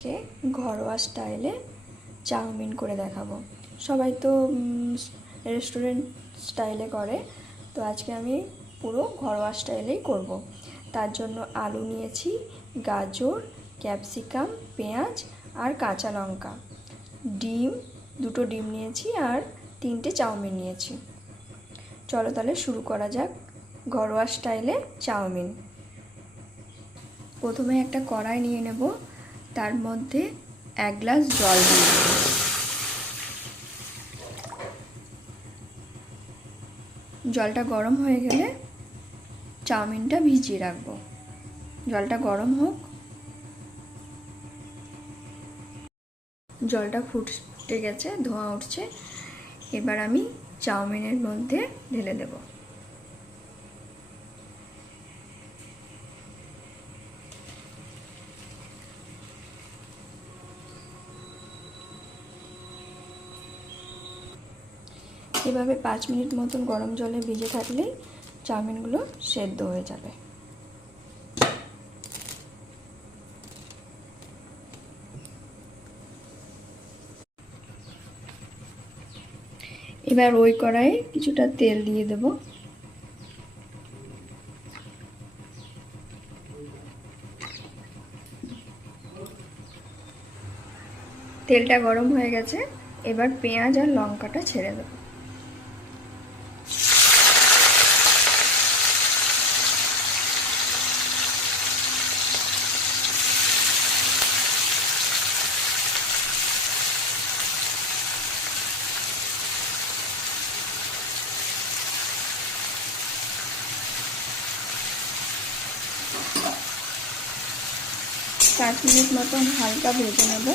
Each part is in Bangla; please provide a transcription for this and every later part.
কে ঘরোয়া স্টাইলে চাউমিন করে দেখাবো। সবাই তো রেস্টুরেন্ট স্টাইলে করে, তো আজকে আমি পুরো ঘরোয়া স্টাইলেই করব। তার জন্য আলু নিয়েছি, গাজর, ক্যাপসিকাম, পেঁয়াজ আর কাঁচা লঙ্কা, ডিম, দুটো ডিম নিয়েছি আর 3টে চাউমিন নিয়েছি। চলো তাহলে শুরু করা যাক ঘরোয়া স্টাইলে চাউমিন। প্রথমে একটা কড়াই নিয়ে নেব, তার মধ্যে 1 গ্লাস জল দিয়ে দেব। জলটা গরম হয়ে গেলে চাউমিনটা ভিজিয়ে রাখবো। জলটা গরম হোক। জলটা ফুটে গেছে, ধোঁয়া উঠছে। এবার আমি চাউমিনের মধ্যে ঢেলে দেব। এভাবে 5 মিনিট মতন গরম জলে ভিজে থাকলেই চাউমিনগুলো সেদ্ধ হয়ে যাবে। এবার ওই কড়াইয়ে কিছুটা তেল দিয়ে দেব। তেলটা গরম হয়ে গেছে, এবার পেঁয়াজ আর লঙ্কাটা ছেড়ে দেব। পাঁচ মিনিট মতন হালকা ভেজে নেব।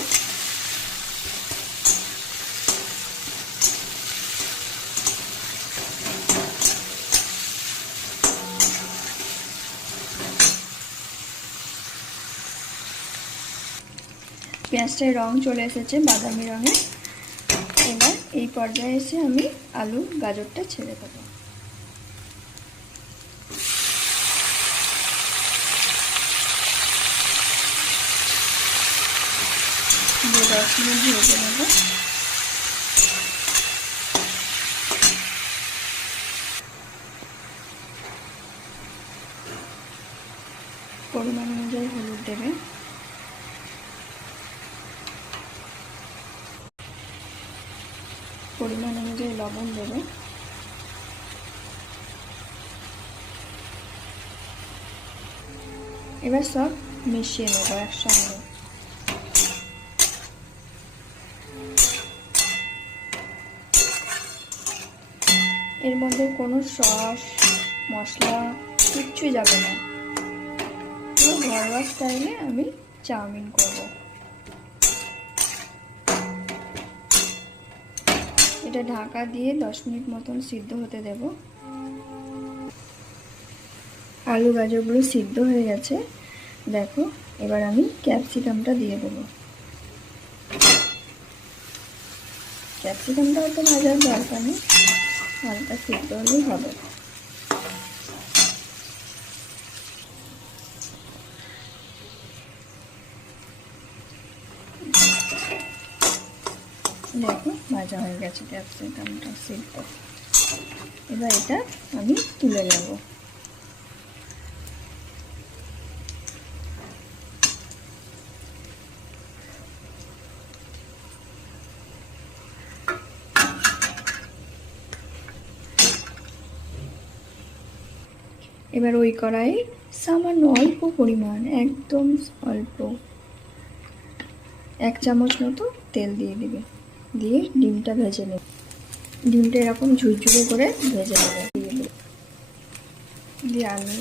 পেঁয়াজটার রং চলে এসেছে বাদামি রঙে। এবার এই পর্যায়ে এসে আমি আলু গাজরটা ছেড়ে দেবো। 10 মিনিট ভেজে নেব। পরিমাণ অনুযায়ী হলুদ দেবে। পরিমাণ অনুযায়ী লবণ দেবে। এবার সব মিশিয়ে নেব একসঙ্গে। এর মধ্যে কোনো সস মশলা কিচ্ছু যাবে না। পুরো ঘরোয়া স্টাইলে আমি চাউমিন করব। এটা ঢাকা দিয়ে 10 মিনিট মতন সিদ্ধ হতে দেব। আলু গাজরগুলো সিদ্ধ হয়ে গেছে, দেখো। এবার আমি ক্যাপসিকামটা দিয়ে দেব। ক্যাপসিকামটা অত ভাজার দরকার নেই, হালকা সিদ্ধ হলেই হবে। দেখো ভাজা হয়ে গেছে ক্যাপসিকামটা সিদ্ধ। এবার এটা আমি তুলে নেব। এবার ওই কড়াই সামান্য অল্প পরিমাণ, একদম অল্প 1 চামচ মতো তেল দিয়ে দিবে। দিয়ে ডিমটা ভেজে নেবে। ডিমটা এরকম ঝুরঝুরে করে ভেজে নেবে। দিয়ে আলু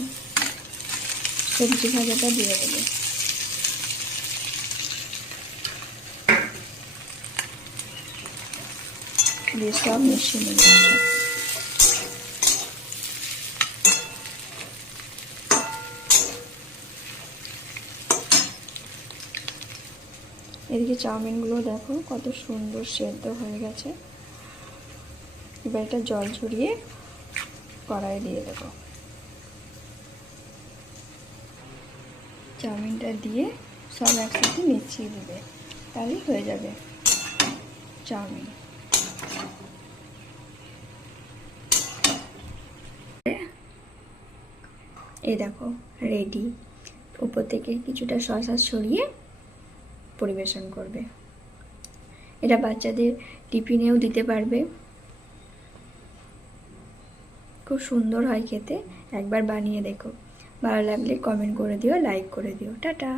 সবজি ভাজাটা দিয়ে দেবে। দিয়ে সব মিশিয়ে নেবে। এদিকে চাউমিনগুলো দেখো কত সুন্দর সেদ্ধ হয়ে গেছে। এবার এটা জল ঝরিয়ে কড়াইয়ে দিয়ে দেবো। চাউমিনটা দিয়ে সব একসাথে মিশিয়ে দেবে, তাহলেই হয়ে যাবে চাউমিন। এই দেখো রেডি। উপর থেকে কিছুটা সস ছড়িয়ে পরিবেশন করবে। এটা বাচ্চাদের টিফিনেও দিতে পারবে, খুব সুন্দর হয় খেতে। একবার বানিয়ে দেখো, ভালো লাগলে কমেন্ট করে দিও, লাইক করে দিও। টাটা।